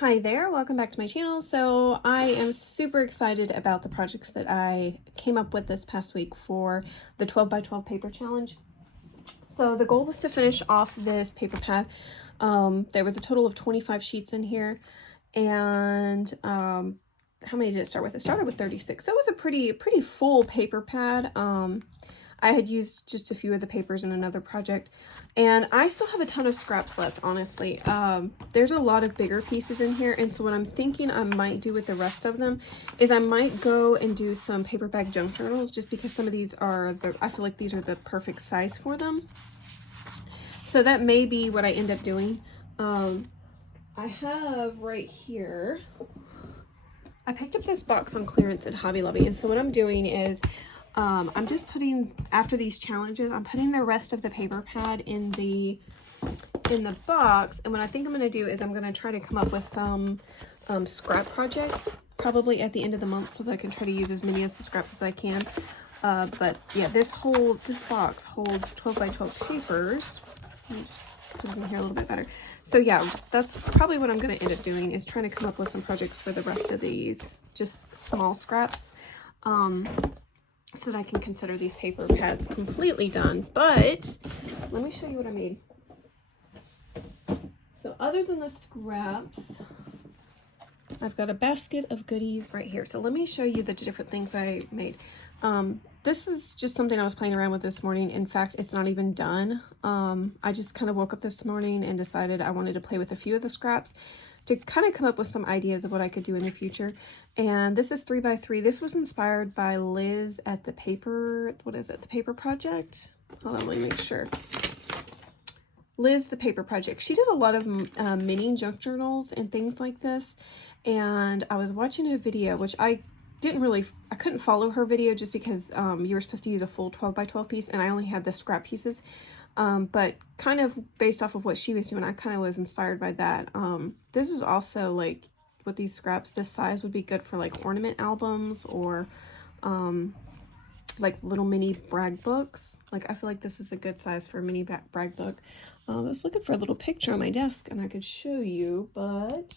Hi there, welcome back to my channel. So I am super excited about the projects that I came up with this past week for the 12 by 12 paper challenge. So the goal was to finish off this paper pad. There was a total of 25 sheets in here, and how many did it start with? It started with 36, so it was a pretty full paper pad. I had used just a few of the papers in another project, and I still have a ton of scraps left, honestly. There's a lot of bigger pieces in here, and so what I'm thinking I might do with the rest of them is I might go and do some paper bag junk journals, just because some of these are, I feel like these are the perfect size for them. So that may be what I end up doing. I have right here, I picked up this box on clearance at Hobby Lobby, and so what I'm doing is I'm just putting, after these challenges, I'm putting the rest of the paper pad in the box, and what I think I'm going to do is I'm going to try to come up with some scrap projects probably at the end of the month, so that I can try to use as many of the scraps as I can. But yeah, this box holds 12 by 12 papers. Let me just put it in here a little bit better. So yeah, that's probably what I'm going to end up doing, is trying to come up with some projects for the rest of these, just small scraps, so that I can consider these paper pads completely done. But let me show you what I made. So other than the scraps, I've got a basket of goodies right here. So let me show you the different things I made. This is just something I was playing around with this morning. In fact, it's not even done. I just kind of woke up this morning and decided I wanted to play with a few of the scraps to kind of come up with some ideas of what I could do in the future. And this is 3 by 3. This was inspired by Liz at the paper, what is it? The Paper Project? Hold on, let me make sure. Liz, the Paper Project. She does a lot of mini junk journals and things like this. And I was watching a video, which I couldn't follow her video just because you were supposed to use a full 12 by 12 piece, and I only had the scrap pieces. But kind of based off of what she was doing, I kind of was inspired by that. This is also like, with these scraps, this size would be good for like ornament albums or like little mini brag books. Like, I feel like this is a good size for a mini brag book. I was looking for a little picture on my desk and I could show you, but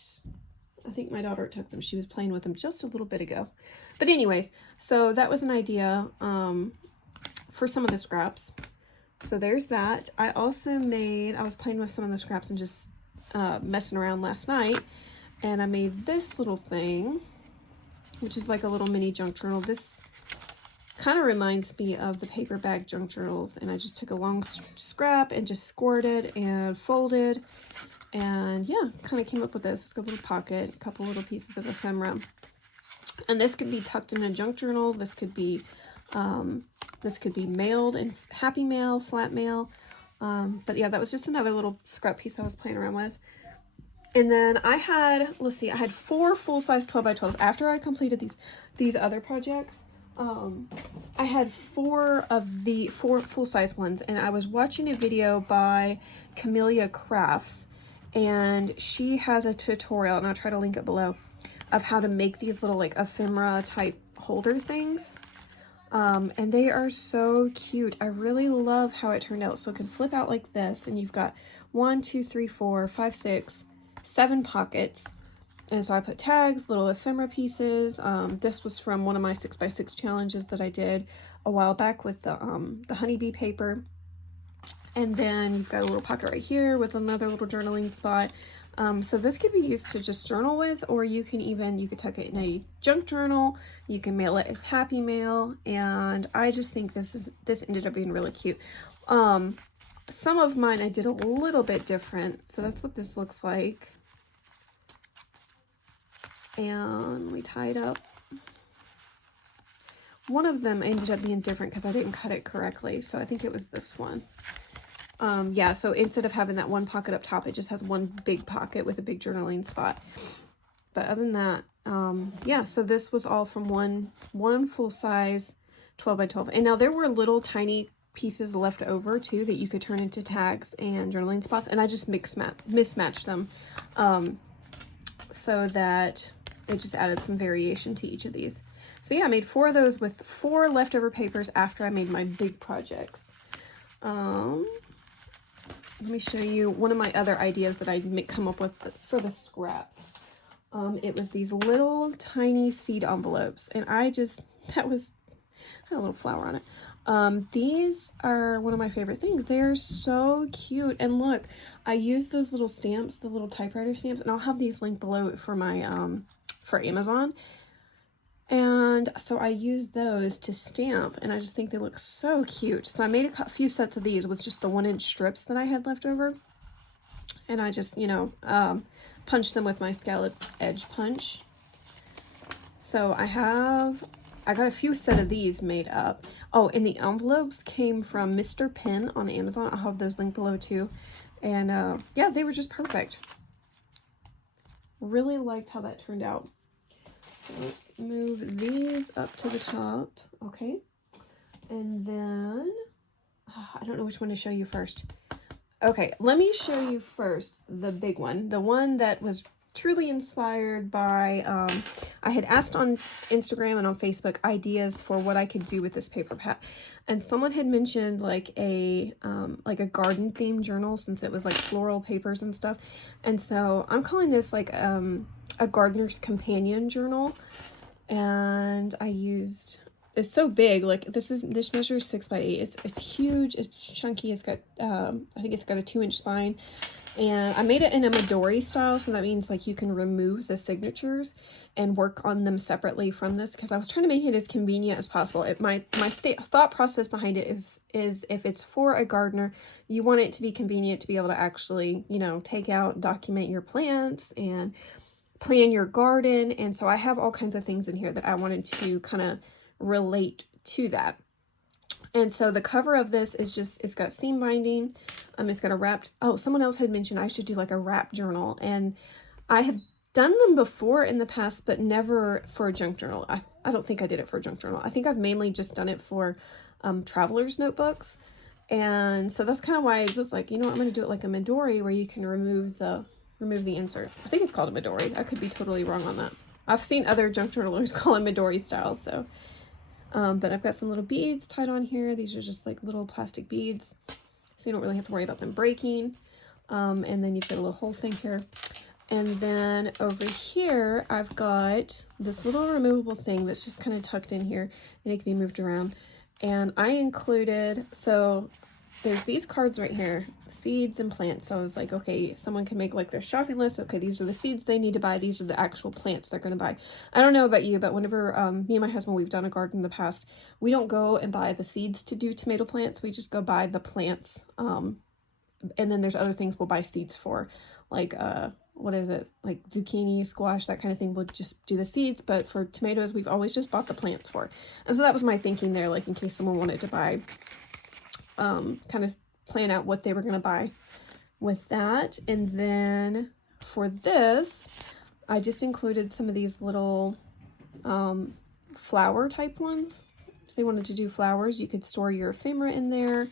I think my daughter took them. She was playing with them just a little bit ago. But anyways, so that was an idea for some of the scraps. So there's that. I also I was playing with some of the scraps and just messing around last night. And I made this little thing, which is like a little mini junk journal. This kind of reminds me of the paper bag junk journals. And I just took a long scrap and just scored and folded. And yeah, kind of came up with this. It's got a little pocket, a couple little pieces of ephemera. And this could be tucked in a junk journal. This could be mailed in happy mail, flat mail. But yeah, that was just another little scrap piece I was playing around with. And then I had, let's see, I had 4 full-size 12 by 12s. After I completed these other projects, I had 4 of the 4 full-size ones. And I was watching a video by Camellia Crafts. And she has a tutorial, and I'll try to link it below, of how to make these little like ephemera type holder things. And they are so cute. I really love how it turned out. So it can flip out like this, and you've got 1, 2, 3, 4, 5, 6, 7 pockets. And so I put tags, little ephemera pieces. This was from one of my 6 by 6 challenges that I did a while back with the honeybee paper. And then you've got a little pocket right here with another little journaling spot. So this could be used to just journal with, or you could tuck it in a junk journal. You can mail it as happy mail. And I just think this ended up being really cute. Some of mine I did a little bit different. So that's what this looks like. And we tied up. One of them ended up being different because I didn't cut it correctly. So I think it was this one. Yeah, so instead of having that one pocket up top, it just has one big pocket with a big journaling spot. But other than that, yeah, so this was all from one full-size 12 by 12. And now there were little tiny pieces left over too that you could turn into tags and journaling spots, and I just mismatched them so that it just added some variation to each of these. So yeah, I made 4 of those with 4 leftover papers after I made my big projects. Let me show you one of my other ideas that I come up with for the scraps. It was these little tiny seed envelopes, and I had a little flower on it. These are one of my favorite things. They're so cute, and look, I use those little stamps, the little typewriter stamps, and I'll have these linked below for my for Amazon. And so I use those to stamp, and I just think they look so cute. So I made a few sets of these with just the 1-inch strips that I had left over, and I just, you know, punched them with my scallop edge punch. So I got a few set of these made up. Oh, and the envelopes came from Mr. Pen on Amazon. I'll have those linked below too. And yeah, they were just perfect. Really liked how that turned out. So let's move these up to the top. Okay. And then, I don't know which one to show you first. Okay, let me show you first the big one. The one that was truly inspired by, I had asked on Instagram and on Facebook ideas for what I could do with this paper pat. And someone had mentioned like a garden themed journal, since it was like floral papers and stuff. And so I'm calling this like a gardener's companion journal. And I used, it's so big, like this measures 6 by 8. It's huge, it's chunky, it's got I think it's got a 2-inch spine. And I made it in a Midori style, so that means like you can remove the signatures and work on them separately from this, because I was trying to make it as convenient as possible. My thought process behind it is if it's for a gardener, you want it to be convenient to be able to actually, you know, take out, document your plants and plan your garden. And so I have all kinds of things in here that I wanted to kind of relate to that. And so the cover of this is just, it's got seam binding. It's got a wrapped, oh, someone else had mentioned I should do like a wrap journal. And I have done them before in the past, but never for a junk journal. I don't think I did it for a junk journal. I think I've mainly just done it for traveler's notebooks. And so that's kind of why I was like, you know what, I'm going to do it like a Midori, where you can remove the inserts. I think it's called a Midori. I could be totally wrong on that. I've seen other junk journalers call it Midori style, so. But I've got some little beads tied on here. These are just like little plastic beads, so you don't really have to worry about them breaking. And then you've got a little hole thing here. And then over here, I've got this little removable thing that's just kind of tucked in here, and it can be moved around. And I included, so there's these cards right here, seeds and plants. So I was like, okay, someone can make like their shopping list. Okay, these are the seeds they need to buy. These are the actual plants they're going to buy. I don't know about you, but whenever me and my husband, we've done a garden in the past, we don't go and buy the seeds to do tomato plants. We just go buy the plants. And then there's other things we'll buy seeds for, like, what is it? Like zucchini, squash, that kind of thing. We'll just do the seeds. But for tomatoes, we've always just bought the plants for. And so that was my thinking there, like in case someone wanted to buy, kind of plan out what they were going to buy with that. And then for this, I just included some of these little flower type ones. If they wanted to do flowers, you could store your ephemera in there.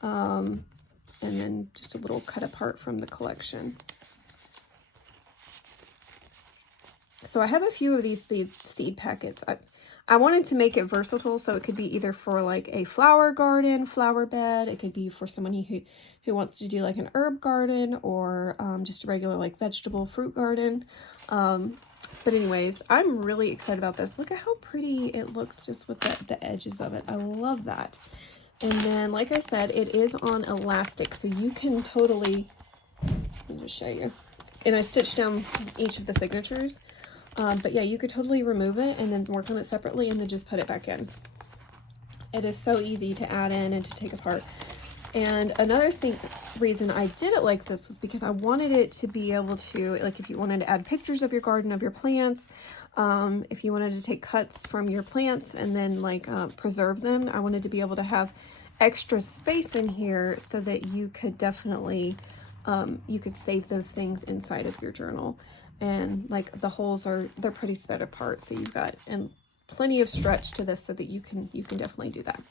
And then just a little cut apart from the collection. So I have a few of these seed packets. I wanted to make it versatile, so it could be either for like a flower garden, flower bed. It could be for someone who wants to do like an herb garden, or just a regular like vegetable fruit garden. But anyways, I'm really excited about this. Look at how pretty it looks just with the edges of it. I love that. And then, like I said, it is on elastic, so you can totally, let me just show you. And I stitched down each of the signatures. But yeah, you could totally remove it and then work on it separately and then just put it back in. It is so easy to add in and to take apart. And another reason I did it like this was because I wanted it to be able to, like if you wanted to add pictures of your garden, of your plants, if you wanted to take cuts from your plants and then like preserve them, I wanted to be able to have extra space in here so that you could definitely, you could save those things inside of your journal. And like the holes they're pretty spread apart, so you've got and plenty of stretch to this so that you can definitely do that.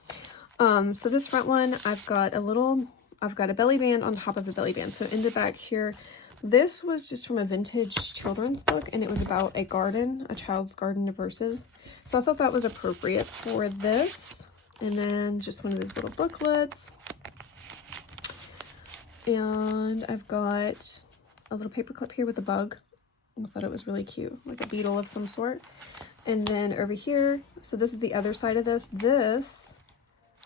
So this front one, I've got a belly band on top of a belly band. So in the back here, this was just from a vintage children's book, and it was about a garden, a child's garden of verses. So I thought that was appropriate for this. And then just one of those little booklets. And I've got a little paper clip here with a bug. I thought it was really cute, like a beetle of some sort. And then over here, so this is the other side of this.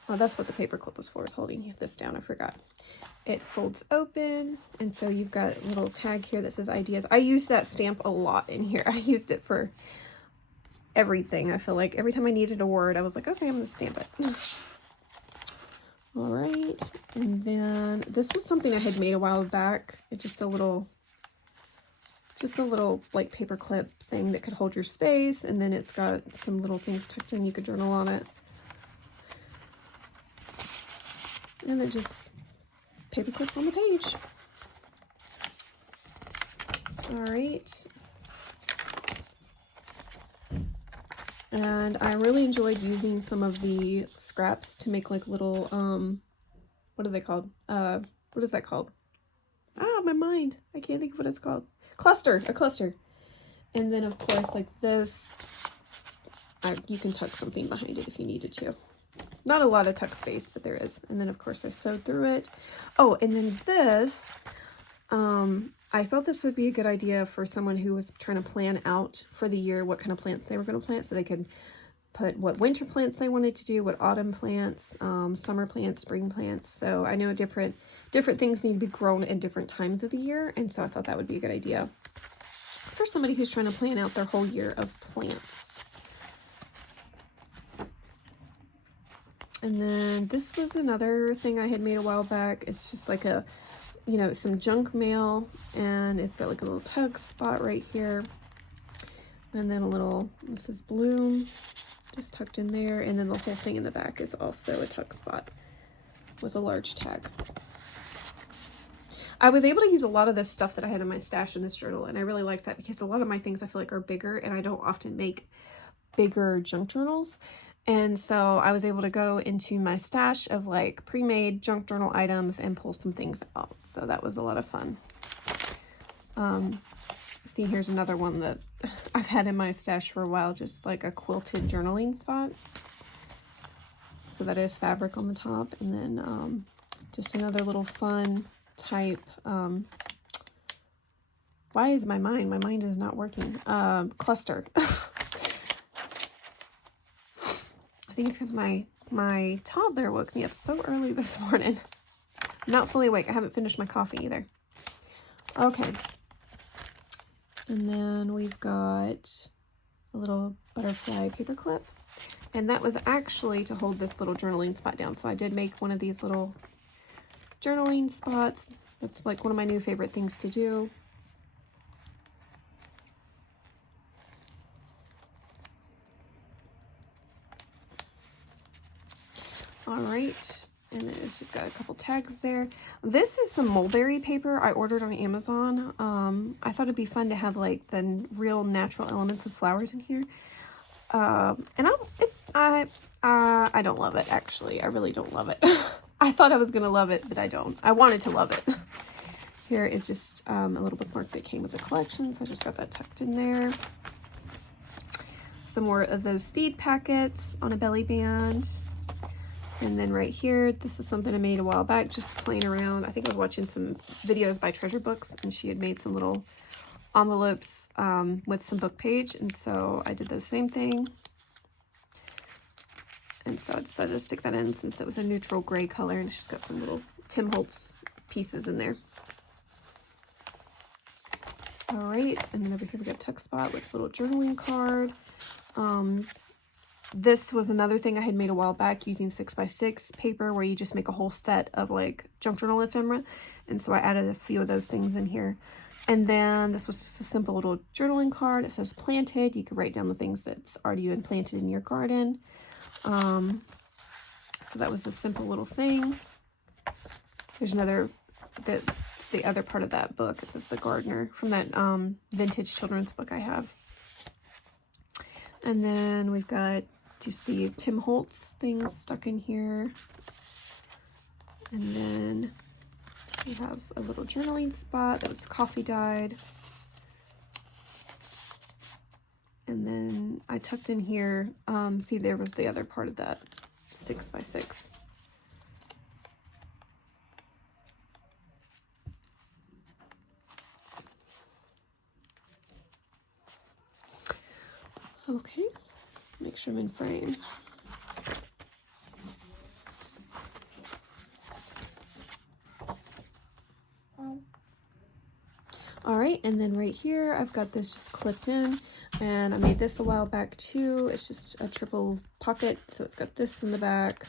Oh, that's what the paper clip was for, is holding this down, I forgot. It folds open, and so you've got a little tag here that says ideas. I use that stamp a lot in here. I used it for everything. I feel like every time I needed a word, I was like, okay, I'm gonna stamp it. All right, and then this was something I had made a while back. It's just a little like paper clip thing that could hold your space, and then it's got some little things tucked in. You could journal on it. And it just paper clips on the page. All right. And I really enjoyed using some of the scraps to make like little, what are they called? What is that called? Ah, my mind. I can't think of what it's called. A cluster. And then of course, like this, you can tuck something behind it if you needed to. Not a lot of tuck space, but there is. And then of course I sewed through it. Oh, and then this, I thought this would be a good idea for someone who was trying to plan out for the year what kind of plants they were going to plant, so they could put what winter plants they wanted to do, what autumn plants, summer plants, spring plants. So I know different things need to be grown at different times of the year, and so I thought that would be a good idea for somebody who's trying to plan out their whole year of plants. And then this was another thing I had made a while back. It's just like a, you know, some junk mail, and it's got like a little tug spot right here. And then a little, this is bloom, just tucked in there. And then the whole thing in the back is also a tuck spot with a large tag. I was able to use a lot of this stuff that I had in my stash in this journal, and I really like that because a lot of my things I feel like are bigger, and I don't often make bigger junk journals. And so I was able to go into my stash of like pre-made junk journal items and pull some things out. So that was a lot of fun. See, here's another one that I've had in my stash for a while, just like a quilted journaling spot. So that is fabric on the top. And then just another little fun type, why is my mind is not working, cluster. I think it's because my toddler woke me up so early this morning. I'm not fully awake. I haven't finished my coffee either. Okay. And then we've got a little butterfly paper clip. And that was actually to hold this little journaling spot down. So I did make one of these little journaling spots. That's like one of my new favorite things to do. All right, and then it's just got a couple tags there. This is some mulberry paper I ordered on Amazon. I thought it'd be fun to have like the real natural elements of flowers in here. And I don't love it, actually. I really don't love it. I thought I was gonna love it, but I don't. I wanted to love it. Here is just a little bookmark that came with the collection, so I just got that tucked in there. Some more of those seed packets on a belly band. And then right here, this is something I made a while back, just playing around. I think I was watching some videos by Treasure Books, and she had made some little envelopes with some book page. And so I did the same thing. And so I decided to stick that in since it was a neutral gray color, and it's just got some little Tim Holtz pieces in there. All right, and then over here we got tuck spot with a little journaling card. This was another thing I had made a while back using 6x6 paper, where you just make a whole set of like junk journal ephemera. And so I added a few of those things in here. And then this was just a simple little journaling card. It says planted. You can write down the things that's already been planted in your garden. So that was a simple little thing. There's another, that's the other part of that book. This is The Gardener, from that vintage children's book I have. And then we've got just these Tim Holtz things stuck in here. And then we have a little journaling spot that was coffee dyed. And then I tucked in here, see, there was the other part of that 6x6. Okay, make sure I'm in frame. All right, and then right here, I've got this just clipped in, and I made this a while back too. It's just a triple pocket, so it's got this in the back,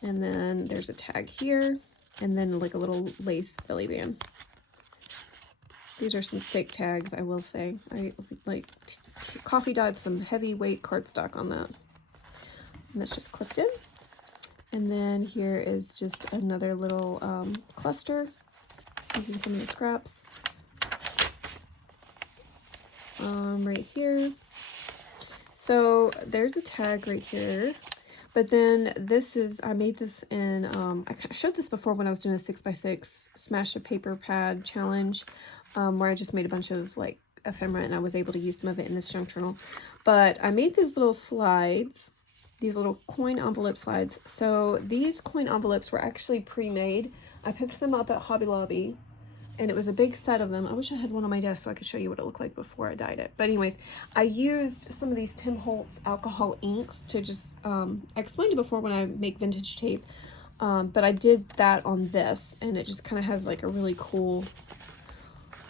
and then there's a tag here, and then like a little lace belly band. These are some fake tags, I will say. I like coffee dyed some heavyweight cardstock on that. And that's just clipped in. And then here is just another little cluster using some of the scraps. Right here. So there's a tag right here. But then this is, I made this in, I showed this before when I was doing a 6x6 smash a paper pad challenge, where I just made a bunch of like ephemera and I was able to use some of it in this junk journal. But I made these little slides, these little coin envelope slides. So these coin envelopes were actually pre-made. I picked them up at Hobby Lobby, and it was a big set of them. I wish I had one on my desk so I could show you what it looked like before I dyed it. But anyways, I used some of these Tim Holtz alcohol inks to just, I explained it before when I make vintage tape, but I did that on this, and it just kind of has like a really cool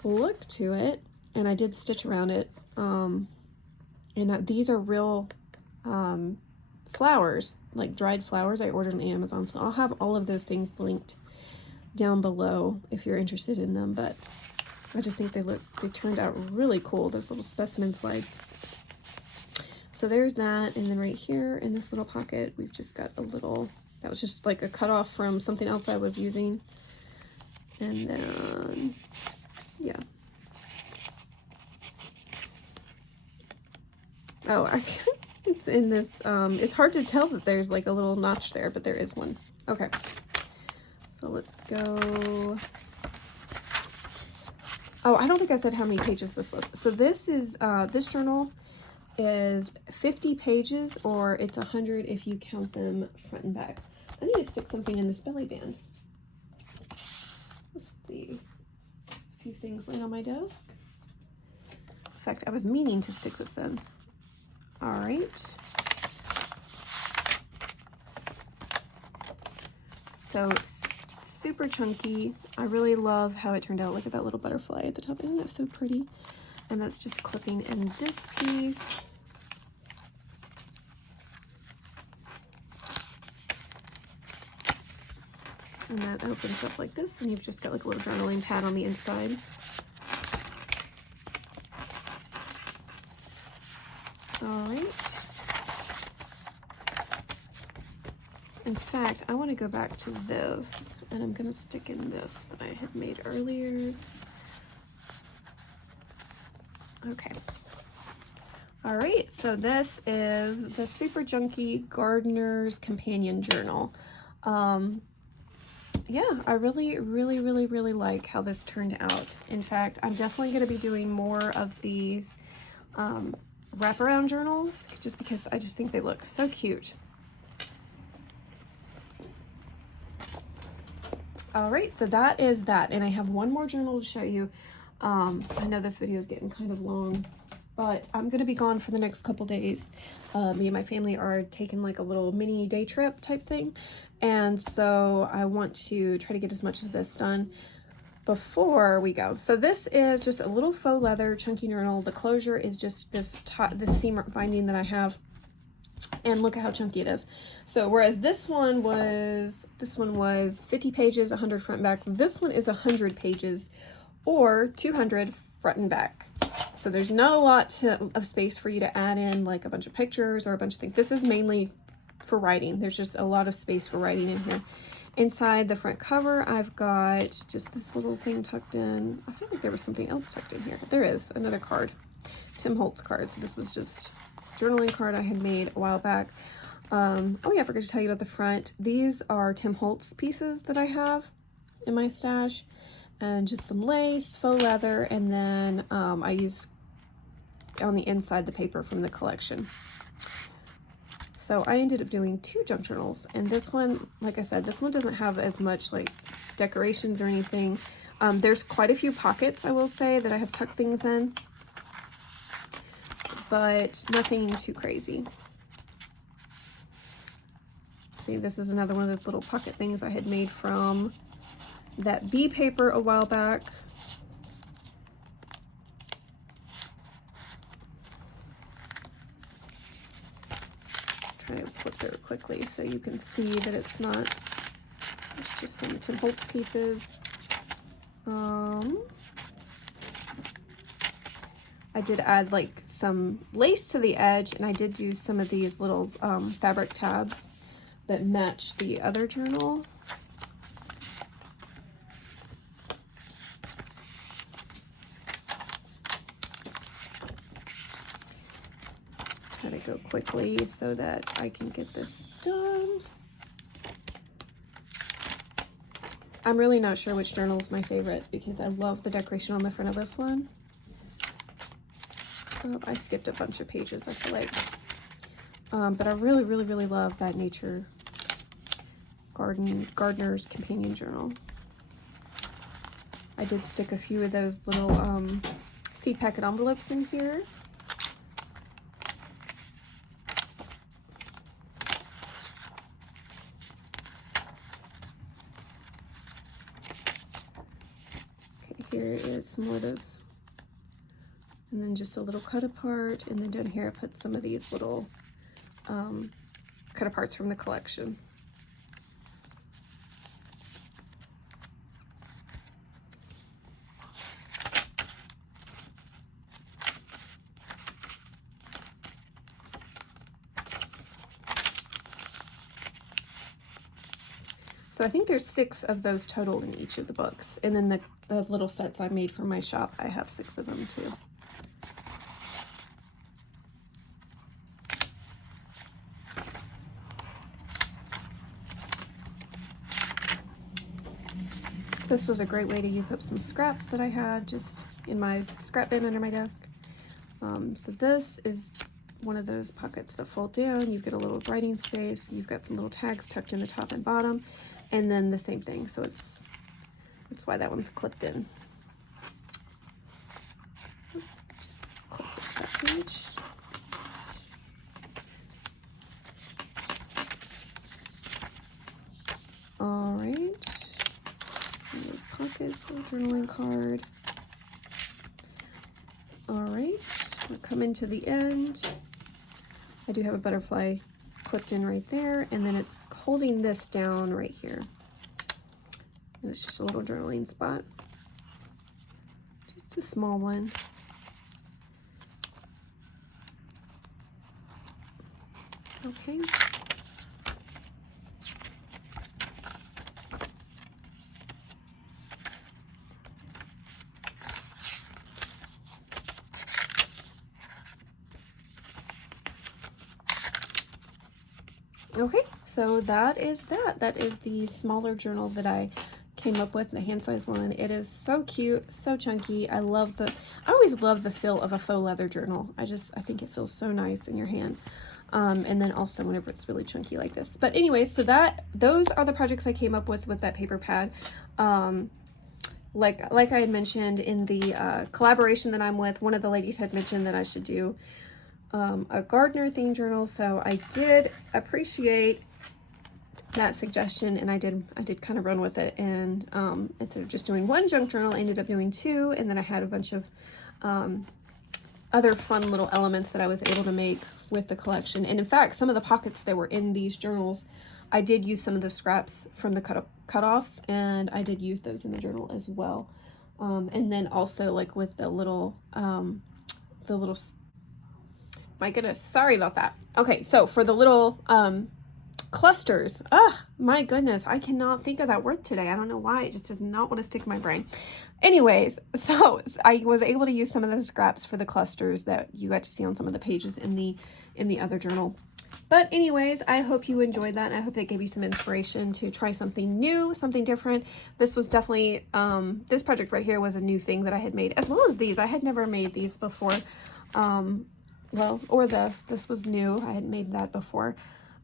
look to it. And I did stitch around it. And these are real flowers, like dried flowers I ordered on Amazon. So I'll have all of those things linked down below if you're interested in them, but I just think they turned out really cool, those little specimen slides. So there's that, and then right here in this little pocket we've just got a little, that was just like a cutoff from something else I was using. And then yeah, oh, it's in this, it's hard to tell that there's like a little notch there, but there is one. Okay. So let's go. Oh, I don't think I said how many pages this was. So this is, this journal is 50 pages, or it's 100 if you count them front and back. I need to stick something in this belly band. Let's see. A few things laying on my desk. In fact, I was meaning to stick this in. All right. So super chunky. I really love how it turned out. Look at that little butterfly at the top. Isn't that so pretty? And that's just clipping in this piece. And that opens up like this, and you've just got like a little journaling pad on the inside. All right. In fact, I want to go back to this, and I'm going to stick in this that I had made earlier. Okay. All right, so this is the Super Junky Gardener's Companion Journal. Yeah, I really like how this turned out. In fact, I'm definitely going to be doing more of these wraparound journals, just because I just think they look so cute. All right, so that is that, and I have one more journal to show you. I know this video is getting kind of long, but I'm going to be gone for the next couple days. Me and my family are taking like a little mini day trip type thing, and so I want to try to get as much of this done before we go. So this is just a little faux leather chunky journal. The closure is just this seam binding that I have, and look at how chunky it is. So whereas this one was 50 pages, 100 front and back, this one is 100 pages or 200 front and back. So there's not a lot of space for you to add in like a bunch of pictures or a bunch of things. This is mainly for writing. There's just a lot of space for writing in here. Inside the front cover, I've got just this little thing tucked in. I feel like there was something else tucked in here. There is another card, Tim Holtz card. So this was just journaling card I had made a while back. Oh yeah, I forgot to tell you about the front. These are Tim Holtz pieces that I have in my stash, and just some lace, faux leather, and then I use on the inside the paper from the collection. So I ended up doing 2 junk journals, and this one, like I said, this one doesn't have as much like decorations or anything. There's quite a few pockets, I will say, that I have tucked things in. but nothing too crazy. See, this is another one of those little pocket things I had made from that bee paper a while back. Try to flip through it quickly so you can see that it's just some Tim Holtz pieces. I did add like some lace to the edge, and I did use some of these little fabric tabs that match the other journal. Try to go quickly so that I can get this done. I'm really not sure which journal is my favorite because I love the decoration on the front of this one. Oh, I skipped a bunch of pages, I feel like. But I really, really, really love that Nature Gardener's Companion Journal. I did stick a few of those little seed packet envelopes in here. Okay, here is some more of those. And then just a little cut apart, and then down here I put some of these little cut aparts from the collection. So I think there's 6 of those total in each of the books, and then the little sets I made for my shop, I have 6 of them too. This was a great way to use up some scraps that I had just in my scrap bin under my desk. So this is one of those pockets that fold down. You've got a little writing space. You've got some little tags tucked in the top and bottom, and then the same thing. So that's why that one's clipped in. Oops, just clip this back page. All right. There's pockets, little journaling card. All right, we're coming to the end. I do have a butterfly clipped in right there, and then it's holding this down right here. And it's just a little journaling spot. Just a small one. Okay. Okay, so that is that. That is the smaller journal that I came up with, the hand size one. It is so cute, so chunky. I always love the feel of a faux leather journal. I think it feels so nice in your hand. And then also whenever it's really chunky like this. But anyway, so those are the projects I came up with that paper pad. Like I had mentioned in the collaboration that I'm with, one of the ladies had mentioned that I should do a gardener themed journal, so I did appreciate that suggestion, and I did kind of run with it, and instead of just doing one junk journal, I ended up doing 2, and then I had a bunch of other fun little elements that I was able to make with the collection. And in fact, some of the pockets that were in these journals, I did use some of the scraps from the cut-offs, and I did use those in the journal as well. And then also like with the little my goodness, sorry about that. Okay, so for the little clusters, my goodness, I cannot think of that word today. I don't know why, it just does not want to stick in my brain. Anyways, so I was able to use some of the scraps for the clusters that you got to see on some of the pages in the other journal. But anyways, I hope you enjoyed that, and I hope that gave you some inspiration to try something new, something different. This was definitely, this project right here was a new thing that I had made, as well as these. I had never made these before. Well, or this was new. I hadn't made that before.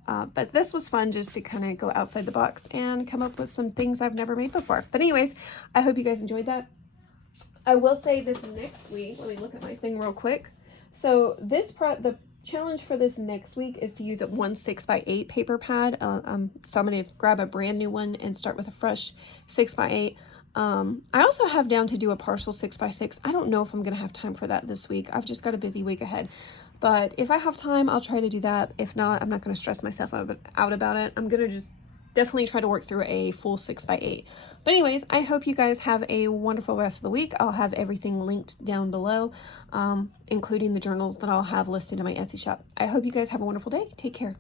But this was fun just to kind of go outside the box and come up with some things I've never made before. But anyways, I hope you guys enjoyed that. I will say this next week, let me look at my thing real quick. So the challenge for this next week is to use a 1 6x8 paper pad. So I'm going to grab a brand new one and start with a fresh 6x8. I also have down to do a partial 6x6. I don't know if I'm going to have time for that this week. I've just got a busy week ahead. But if I have time, I'll try to do that. If not, I'm not going to stress myself out about it. I'm going to just definitely try to work through a full 6x8. But anyways, I hope you guys have a wonderful rest of the week. I'll have everything linked down below, including the journals that I'll have listed in my Etsy shop. I hope you guys have a wonderful day. Take care.